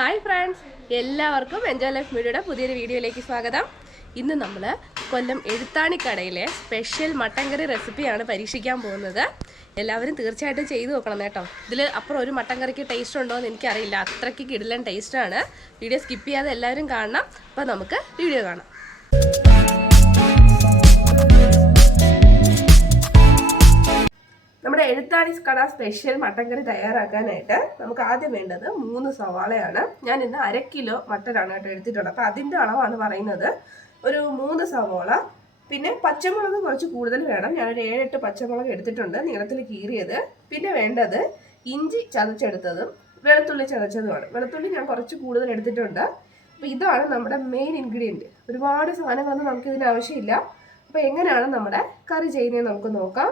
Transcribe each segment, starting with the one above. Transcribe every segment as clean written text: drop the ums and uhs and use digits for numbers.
Hi friends, എല്ലാവർക്കും enjoy life മീഡിയയുടെ പുതിയൊരു വീഡിയോയിലേക്ക് സ്വാഗതം. ഇന്ന് നമ്മൾ കൊല്ലം എഴുത്താണിക്കടയിലെ സ്പെഷ്യൽ മട്ടൻ കറി റെസിപ്പിയാണ് പരീക്ഷിക്കാൻ പോകുന്നത്. എല്ലാവരും തീർച്ചയായിട്ടും ചെയ്തു നോക്കണം കേട്ടോ. ഇതിൽ അപ്പുറം ഒരു മട്ടൻ കറിക്ക് ടേസ്റ്റ് ഉണ്ടോ എന്ന് എനിക്കറിയില്ല, അത്രയ്ക്ക് കിടിലൻ ടേസ്റ്റാണ്. വീഡിയോ സ്കിപ്പ് ചെയ്യാതെ എല്ലാവരും കാണണം. അപ്പോൾ നമുക്ക് വീഡിയോ കാണാം. നമ്മുടെ എഴുത്താണിക്കട സ്പെഷ്യൽ മട്ടൻ കറി തയ്യാറാക്കാനായിട്ട് നമുക്ക് ആദ്യം വേണ്ടത് 3 സവാളയാണ്. ഞാൻ ഇന്ന് 1/2 കിലോ മട്ടനാണ് കേട്ടോ എടുത്തിട്ടുള്ളത്. അപ്പോൾ അതിൻ്റെ അളവാണ് പറയുന്നത്. ഒരു 3 സവാള, പിന്നെ പച്ചമുളക് കുറച്ച് കൂടുതൽ വേണം. ഞാനൊരു 7-8 പച്ചമുളക് എടുത്തിട്ടുണ്ട്, നീളത്തിൽ കീറിയത്. പിന്നെ വേണ്ടത് ഇഞ്ചി ചതച്ചെടുത്തതും വെളുത്തുള്ളി ചതച്ചതുമാണ്. വെളുത്തുള്ളി ഞാൻ കുറച്ച് കൂടുതൽ എടുത്തിട്ടുണ്ട്. അപ്പോൾ ഇതാണ് നമ്മുടെ മെയിൻ ഇൻഗ്രീഡിയൻറ്റ്. ഒരുപാട് സാധനങ്ങളൊന്നും നമുക്കിതിന് ആവശ്യമില്ല. അപ്പോൾ എങ്ങനെയാണ് നമ്മുടെ കറി ചെയ്യുന്നതെന്ന് നമുക്ക് നോക്കാം.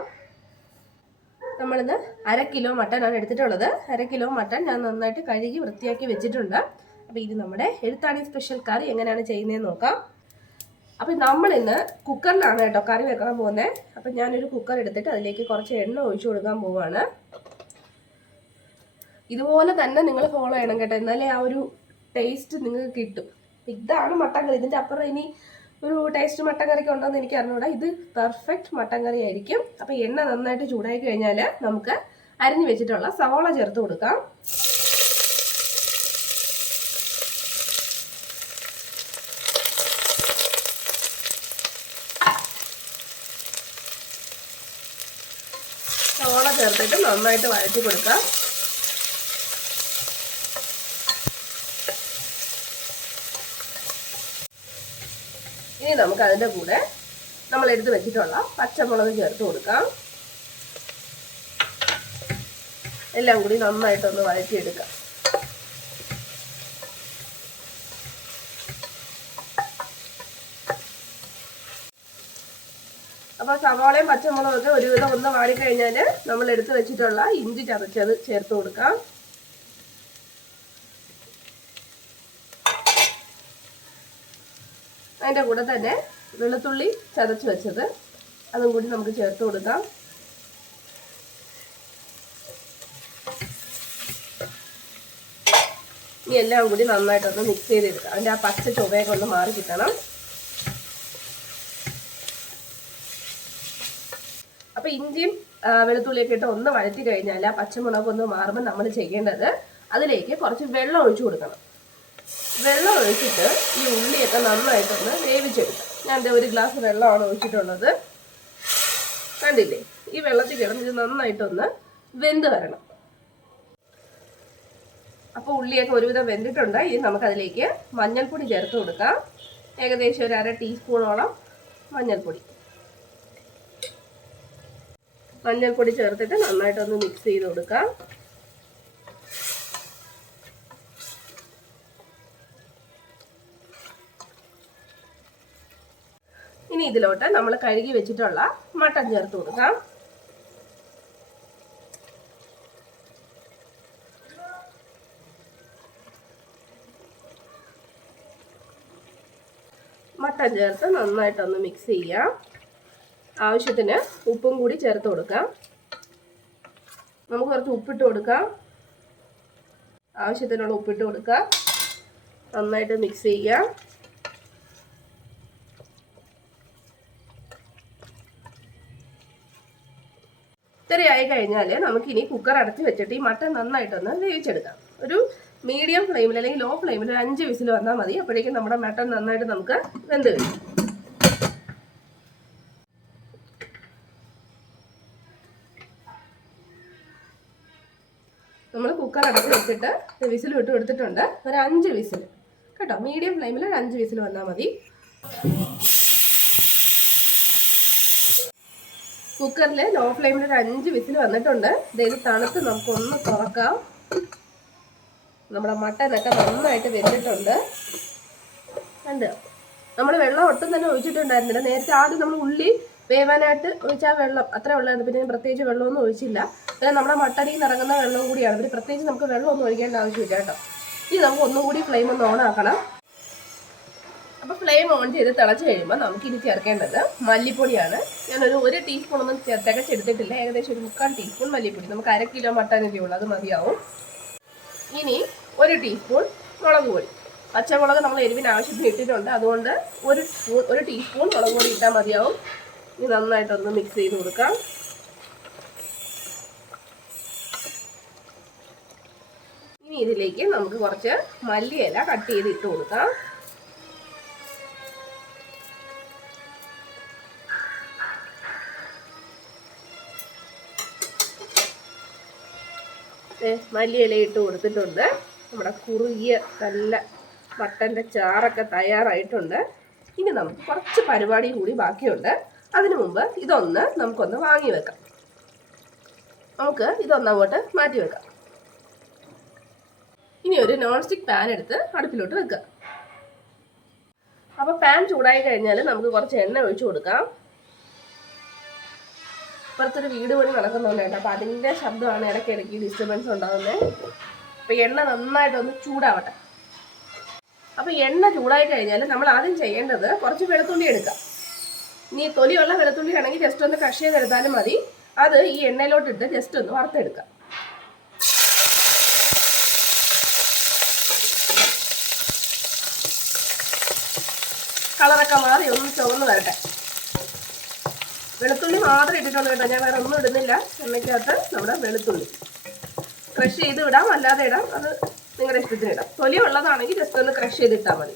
നമ്മളിന്ന് 1/2 കിലോ മട്ടനാണ് എടുത്തിട്ടുള്ളത്. 1/2 കിലോ മട്ടൻ ഞാൻ നന്നായിട്ട് കഴുകി വൃത്തിയാക്കി വെച്ചിട്ടുണ്ട്. അപ്പോൾ ഇത് നമ്മുടെ എഴുത്താണി സ്പെഷ്യൽ കറി എങ്ങനെയാണ് ചെയ്യുന്നതെന്ന് നോക്കാം. അപ്പോൾ നമ്മളിന്ന് കുക്കറിലാണ് കേട്ടോ കറി വെക്കാൻ പോകുന്നത്. അപ്പോൾ ഞാനൊരു കുക്കർ എടുത്തിട്ട് അതിലേക്ക് കുറച്ച് എണ്ണ ഒഴിച്ചു കൊടുക്കാൻ പോവുകയാണ്. ഇതുപോലെ തന്നെ നിങ്ങൾ ഫോളോ ചെയ്യണം കേട്ടോ, എന്നാലേ ആ ഒരു ടേസ്റ്റ് നിങ്ങൾക്ക് കിട്ടും. ഇതാണ് മട്ടൻ കറി. ഇതിൻ്റെ അപ്പുറം ഇനി ഒരു ടേസ്റ്റ് മട്ടൻ കറിക്ക് ഉണ്ടോയെന്ന് എനിക്ക് അറിഞ്ഞൂടാ. ഇത് പെർഫെക്റ്റ് മട്ടൻ കറി ആയിരിക്കും. അപ്പോൾ എണ്ണ നന്നായിട്ട് ചൂടായി കഴിഞ്ഞാൽ നമുക്ക് അരിഞ്ഞു വെച്ചിട്ടുള്ള സവാള ചേർത്ത് കൊടുക്കാം. സവാള ചേർത്തിട്ട് നന്നായിട്ട് വഴറ്റി കൊടുക്കാം. ഇനി നമുക്ക് അതിൻ്റെ കൂടെ നമ്മൾ എടുത്ത് വെച്ചിട്ടുള്ള പച്ചമുളക് ചേർത്ത് കൊടുക്കാം. എല്ലാം കൂടി നന്നായിട്ടൊന്ന് വഴറ്റിയെടുക്കാം. അപ്പോൾ സവാളയും പച്ചമുളകൊക്കെ ഒരുവിധം ഒന്ന് വാടിക്കഴിഞ്ഞാൽ നമ്മൾ എടുത്ത് വെച്ചിട്ടുള്ള ഇഞ്ചി ചതച്ചത് ചേർത്ത് കൊടുക്കാം. അതിൻ്റെ കൂടെ തന്നെ വെളുത്തുള്ളി ചതച്ച് വെച്ചത് അതും കൂടി നമുക്ക് ചേർത്ത് കൊടുക്കാം. ഇനി എല്ലാം കൂടി നന്നായിട്ടൊന്ന് മിക്സ് ചെയ്തെടുക്കാം. അതിൻ്റെ ആ പച്ച ചുവയൊക്കെ ഒന്ന് മാറി കിട്ടണം. അപ്പോൾ ഇഞ്ചിയും വെളുത്തുള്ളിയൊക്കെ ഇട്ട് ഒന്ന് വഴറ്റി കഴിഞ്ഞാൽ ആ പച്ചമുളക് ഒന്ന് മാറുമ്പോൾ നമ്മൾ ചെയ്യേണ്ടത് അതിലേക്ക് കുറച്ച് വെള്ളം ഒഴിച്ചു കൊടുക്കണം. വെള്ളം ഒഴിച്ചിട്ട് ഈ ഉള്ളിയൊക്കെ നന്നായിട്ടൊന്ന് വേവിച്ചെടുക്കാം. ഞാൻ 1 ഗ്ലാസ് വെള്ളമാണ് ഒഴിച്ചിട്ടുള്ളത്. കണ്ടില്ലേ, ഈ വെള്ളത്തിൽ കിടന്ന് ഇത് നന്നായിട്ടൊന്ന് വെന്ത് വരണം. അപ്പോൾ ഉള്ളിയൊക്കെ ഒരുവിധം വെന്തിട്ടുണ്ട്. ഇനി നമുക്കതിലേക്ക് മഞ്ഞൾപ്പൊടി ചേർത്ത് കൊടുക്കാം. ഏകദേശം ഒരു 1/2 ടീസ്പൂണോളം മഞ്ഞൾപ്പൊടി ചേർത്തിട്ട് നന്നായിട്ടൊന്ന് മിക്സ് ചെയ്ത് കൊടുക്കാം. ഇനി ഇതിലോട്ട് നമ്മൾ കഴുകി വെച്ചിട്ടുള്ള മട്ടൻ ചേർത്ത് കൊടുക്കാം. മട്ടൻ ചേർത്ത് നന്നായിട്ടൊന്ന് മിക്സ് ചെയ്യാം. ആവശ്യത്തിന് ഉപ്പും കൂടി ചേർത്ത് കൊടുക്കാം. നമുക്ക് കുറച്ച് ഉപ്പിട്ട് കൊടുക്കാം. ആവശ്യത്തിനുള്ള ഉപ്പിട്ട് കൊടുക്കാം. നന്നായിട്ട് മിക്സ് ചെയ്യാം. ഇത്രയായി കഴിഞ്ഞാൽ നമുക്കിനി കുക്കർ അടച്ച് വെച്ചിട്ട് ഈ മട്ടൻ നന്നായിട്ടൊന്ന് വേവിച്ചെടുക്കാം. ഒരു മീഡിയം ഫ്ലെയിമിൽ അല്ലെങ്കിൽ ലോ ഫ്ലെയിമിൽ 5 വിസിൽ വന്നാൽ മതി. അപ്പോഴേക്കും നമ്മുടെ മട്ടൻ നന്നായിട്ട് നമുക്ക് വെന്ത് കഴിയും. നമ്മൾ കുക്കർ അടച്ച് വെച്ചിട്ട് വിസിൽ വിട്ട് കൊടുത്തിട്ടുണ്ട്. ഒരു 5 വിസിൽ കേട്ടോ, മീഡിയം ഫ്ലെയിമിൽ 5 വിസിൽ വന്നാൽ മതി. കുക്കറിൽ ലോ ഫ്ലെയിമിൽ ഒരു 5 വിസിൽ വന്നിട്ടുണ്ട്. ഇത് തണുത്ത് നമുക്കൊന്ന് തുറക്കാം. നമ്മുടെ മട്ടനൊക്കെ നന്നായിട്ട് വെന്തിട്ടുണ്ട്. കണ്ടോ, നമ്മൾ വെള്ളം ഒട്ടും തന്നെ ഒഴിച്ചിട്ടുണ്ടായിരുന്നില്ല. നേരത്തെ ആദ്യം നമ്മൾ ഉള്ളി വേവാനായിട്ട് ഒഴിച്ചാൽ വെള്ളം അത്രേ ഉള്ളായിരുന്നു. പിന്നെ പ്രത്യേകിച്ച് വെള്ളമൊന്നും ഒഴിച്ചില്ല. പിന്നെ നമ്മുടെ മട്ടനിൽ നിന്ന് ഇറങ്ങുന്ന വെള്ളം കൂടിയാണ്. പിന്നെ പ്രത്യേകിച്ച് നമുക്ക് വെള്ളമൊന്നും ഒഴിക്കേണ്ട ആവശ്യമില്ല കേട്ടോ. ഇനി നമുക്ക് ഒന്നും കൂടി ഫ്ലെയിം ഒന്ന് ഓൺ ആക്കണം. അപ്പോൾ ഫ്ലെയിം ഓൺ ചെയ്ത് തിളച്ച് കഴിയുമ്പോൾ നമുക്കിനി ചേർക്കേണ്ടത് മല്ലിപ്പൊടിയാണ്. ഞാനൊരു 1 ടീസ്പൂണൊന്നും തികച്ചെടുത്തിട്ടില്ല. ഏകദേശം ഒരു 3/4 ടീസ്പൂൺ മല്ലിപ്പൊടി. നമുക്ക് 1/2 കിലോ മട്ടനല്ലേ ഉള്ളൂ, അത് മതിയാവും. ഇനി 1 ടീസ്പൂൺ മുളക് പൊടി. പച്ചമുളക് നമ്മൾ എരിവിന് ആവശ്യത്തിന് ഇട്ടിട്ടുണ്ട്, അതുകൊണ്ട് ഒരു ടീസ്പൂൺ മുളക് പൊടി ഇട്ടാൽ മതിയാവും. ഇത് നന്നായിട്ടൊന്ന് മിക്സ് ചെയ്ത് കൊടുക്കാം. ഇനി ഇതിലേക്ക് നമുക്ക് കുറച്ച് മല്ലിയില കട്ട് ചെയ്ത് ഇട്ട് കൊടുക്കാം. മല്ലിയില ഇട്ട് കൊടുത്തിട്ടുണ്ട്. നമ്മുടെ കുറുകിയ നല്ല മട്ടൻ്റെ ചാറൊക്കെ തയ്യാറായിട്ടുണ്ട്. ഇനി നമുക്ക് കുറച്ച് പരിപാടി കൂടി ബാക്കിയുണ്ട്. അതിനു മുമ്പ് ഇതൊന്ന് നമുക്കൊന്ന് വാങ്ങി വെക്കാം. നമുക്ക് ഇതൊന്നങ്ങോട്ട് മാറ്റി വെക്കാം. ഇനി ഒരു നോൺ സ്റ്റിക്ക് പാൻ എടുത്ത് അടുപ്പിലോട്ട് വെക്കുക. അപ്പോൾ പാൻ ചൂടായി കഴിഞ്ഞാൽ നമുക്ക് കുറച്ച് എണ്ണ ഒഴിച്ചു കൊടുക്കാം. ഇപ്പുറത്തൊരു വീട് പണി നടക്കുന്നുണ്ട് കേട്ടോ, അപ്പോൾ അതിൻ്റെ ശബ്ദമാണ് ഇടയ്ക്കിടയ്ക്ക് ഡിസ്റ്റർബൻസ് ഉണ്ടാകുന്നത്. അപ്പോൾ എണ്ണ നന്നായിട്ടൊന്ന് ചൂടാവട്ടെ. അപ്പോൾ എണ്ണ ചൂടായി കഴിഞ്ഞാൽ നമ്മൾ ആദ്യം ചെയ്യേണ്ടത് കുറച്ച് വെളുത്തുള്ളി എടുക്കാം. ഇനി തൊലിയുള്ള വെളുത്തുള്ളി ആണെങ്കിൽ ജസ്റ്റ് ഒന്ന് ക്രഷ് ചെയ്തെടുത്താലും മതി. അത് ഈ എണ്ണയിലോട്ടിട്ട് ജസ്റ്റ് ഒന്ന് വറുത്തെടുക്കാം. കളറൊക്കെ മാറി ഒന്ന് ചുവന്ന് വരട്ടെ. വെളുത്തുള്ളി മാത്രം ഇട്ടിട്ടുള്ളൂ കേട്ടോ, ഞാൻ വേറെ ഒന്നും ഇടുന്നില്ല. എണ്ണയ്ക്കകത്ത് നമ്മുടെ വെളുത്തുള്ളി ക്രഷ് ചെയ്ത് ഇടാം, അല്ലാതെ ഇടാം, അത് നിങ്ങളുടെ ഇഷ്ടത്തിന് ഇടാം. തൊലി ഉള്ളതാണെങ്കിൽ ജസ്റ്റ് ഒന്ന് ക്രഷ് ചെയ്തിട്ടാൽ മതി.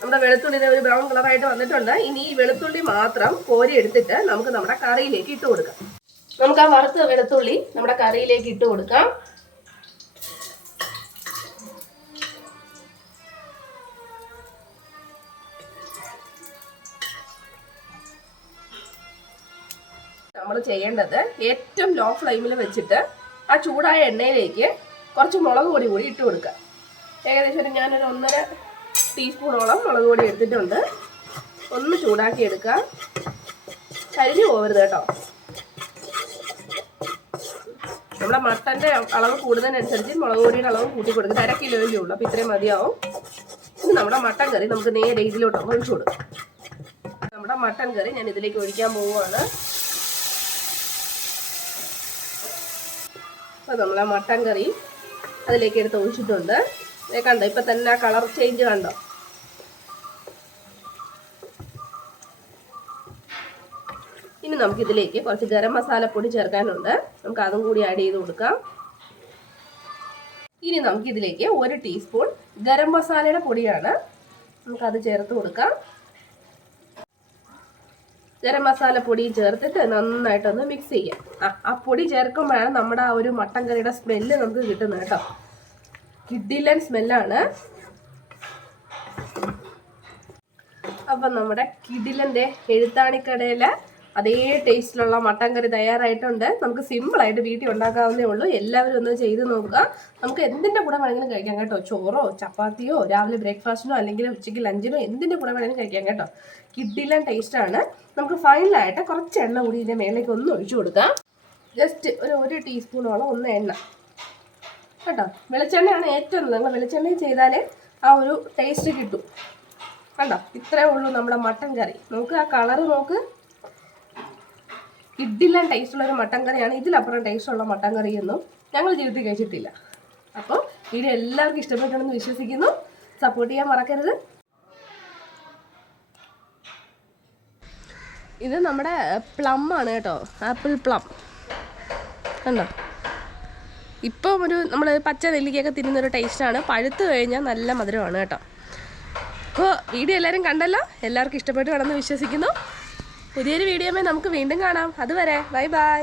നമ്മുടെ വെളുത്തുള്ളിയുടെ ഒരു ബ്രൗൺ കളറായിട്ട് വന്നിട്ടുണ്ട്. ഇനി ഈ വെളുത്തുള്ളി മാത്രം കോരി എടുത്തിട്ട് നമുക്ക് നമ്മുടെ കറിയിലേക്ക് ഇട്ട് കൊടുക്കാം. നമുക്ക് ആ വറുത്ത വെളുത്തുള്ളി നമ്മുടെ കറിയിലേക്ക് ഇട്ട് കൊടുക്കാം. നമ്മൾ ചെയ്യേണ്ടത് ഏറ്റവും ലോ ഫ്ലെയിമിൽ വെച്ചിട്ട് ആ ചൂടായ എണ്ണയിലേക്ക് കുറച്ച് മുളക് പൊടി കൂടി ഇട്ട് കൊടുക്കുക. ഏകദേശം ഞാനൊരു 1.5 ടീസ്പൂണോളം മുളക് പൊടി എടുത്തിട്ടുണ്ട്. ഒന്ന് ചൂടാക്കി എടുക്കുക, കരിഞ്ഞു പോകരുത് കേട്ടോ. നമ്മുടെ മട്ടൻ്റെ അളവ് കൂടുന്നതിനനുസരിച്ച് മുളക് പൊടിയുടെ അളവ് കൂട്ടി കൊടുക്കുക. 1/2 കിലോയേ ഉള്ളൂ, അപ്പോൾ ഇത്രയും മതിയാവും. ഇനി നമ്മുടെ മട്ടൻ കറി നമുക്ക് നേരെ ഇതിലോട്ട് ഒഴിച്ചു കൊടുക്കാം. നമ്മുടെ മട്ടൻ കറി ഞാൻ ഇതിലേക്ക് ഒഴിക്കാൻ പോവുകയാണ്. അപ്പോൾ നമ്മളെ മട്ടൻ കറി അതിലേക്ക് എടുത്ത് ഒഴിച്ചിട്ടുണ്ട്. കണ്ടോ, ഇപ്പം തന്നെ കളർ ചേഞ്ച് കണ്ടോ. ഇനി നമുക്കിതിലേക്ക് കുറച്ച് ഗരം മസാലപ്പൊടി ചേർക്കാനുണ്ട്. നമുക്ക് അതും കൂടി ആഡ് ചെയ്ത് കൊടുക്കാം. ഇനി നമുക്കിതിലേക്ക് 1 ടീസ്പൂൺ ഗരം മസാലയുടെ പൊടിയാണ്, നമുക്കത് ചേർത്ത് കൊടുക്കാം. ഗരം മസാല പൊടി ചേർത്തിട്ട് നന്നായിട്ടൊന്ന് മിക്സ് ചെയ്യാം. ആ പൊടി ചേർക്കുമ്പോഴാണ് നമ്മുടെ ആ ഒരു മട്ടൻ കറിയുടെ സ്മെല്ല് നമുക്ക് കിട്ടുന്നത് കേട്ടോ. കിഡിലൻ സ്മെല്ലാണ്. അപ്പം നമ്മുടെ കിഡിലൻ്റെ എഴുത്താണിക്കടയിലെ അതേ ടേസ്റ്റിലുള്ള മട്ടൻ കറി തയ്യാറായിട്ടുണ്ട്. നമുക്ക് സിമ്പിളായിട്ട് വീട്ടിൽ ഉണ്ടാക്കാവുന്നേ ഉള്ളൂ. എല്ലാവരും ഒന്ന് ചെയ്ത് നോക്കുക. നമുക്ക് എന്തിൻ്റെ കൂടെ വേണമെങ്കിലും കഴിക്കാം കേട്ടോ. ചോറോ ചപ്പാത്തിയോ രാവിലെ ബ്രേക്ക്ഫാസ്റ്റിനോ അല്ലെങ്കിൽ ഉച്ചയ്ക്ക് ലഞ്ചിനോ എന്തിൻ്റെ കൂടെ വേണമെങ്കിലും കഴിക്കാം കേട്ടോ. കിഡിലൻ ടേസ്റ്റാണ്. നമുക്ക് ഫൈനലായിട്ട് കുറച്ച് എണ്ണ കൂടി ഇതിൻ്റെ മേലേക്ക് ഒന്ന് ഒഴിച്ചു കൊടുക്കാം. ജസ്റ്റ് ഒരു 1 ടീസ്പൂണോളം എണ്ണ കേട്ടോ. വെളിച്ചെണ്ണയാണ് ഏറ്റവും നല്ലത്. നിങ്ങൾ വെളിച്ചെണ്ണയിൽ ചെയ്താലേ ആ ഒരു ടേസ്റ്റ് കിട്ടും. കണ്ടോ, ഇത്രയേ ഉള്ളൂ നമ്മുടെ മട്ടൻ കറി. നമുക്ക് ആ കളറ് നോക്ക്. കിഡിലൻ ടേസ്റ്റുള്ളൊരു മട്ടൻ കറിയാണ്. ഇതിലപ്പുറം ടേസ്റ്റുള്ള മട്ടൻ കറിയൊന്നും ഞങ്ങൾ ജീവിതത്തിൽ കഴിച്ചിട്ടില്ല. അപ്പോൾ വീഡിയോ എല്ലാവർക്കും ഇഷ്ടപ്പെട്ടെന്ന് വിശ്വസിക്കുന്നു. സപ്പോർട്ട് ചെയ്യാൻ മറക്കരുത്. ഇത് നമ്മുടെ പ്ലം ആണ് കേട്ടോ, ആപ്പിൾ പ്ലം. കണ്ടോ, ഇപ്പം നമ്മൾ പച്ച നെല്ലിക്കയൊക്കെ തിന്നുന്നൊരു ടേസ്റ്റാണ്. പഴുത്ത് കഴിഞ്ഞാൽ നല്ല മധുരമാണ് കേട്ടോ. അപ്പോൾ വീഡിയോ എല്ലാവരും കണ്ടല്ലോ, എല്ലാവർക്കും ഇഷ്ടപ്പെട്ട് വേണമെന്ന് വിശ്വസിക്കുന്നു. പുതിയൊരു വീഡിയോമേ നമുക്ക് വീണ്ടും കാണാം. അതുവരെ ബൈ ബൈ.